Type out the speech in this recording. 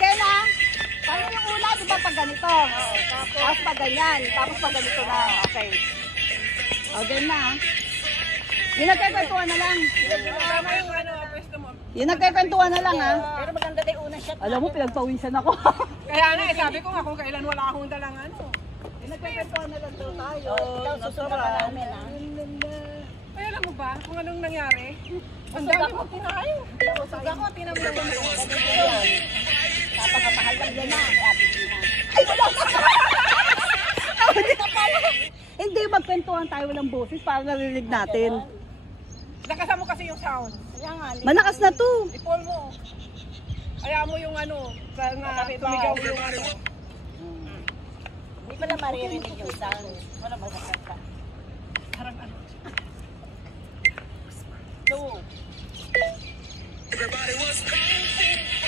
Again ah. Paano yung una, di ba pag ganito? Tapos pag ganyan. Tapos pag ganito na. Okay. Again na ah. Yung nagkakwentuhan na lang. Yung nagkakwentuhan na lang ah. Pero maganda din una shot. Alam mo, pinagpawisan ako. Kaya nga, sabi ko nga kung kailan wala akong dalang ano. Yung nagkakwentuhan na lang daw tayo. Ikaw susunod ka namin ha. Ay, alam mo ba kung anong nangyari? Ang dami mo tinayo. Usog ako, tinamang mo. Napakapahal lang yan na. Ate Tina. Ay, wala ka! Hindi, magkwentuhan tayo walang boses para narinig natin. Lakasan mo kasi yung sound. Kaya nga, Malakas na to. Ipol mo. Kaya mo yung ano, na tumigaw yung ano. hindi pala maririnig yung sound. Wala masakit ka. Parang ano. Two. Everybody was counting.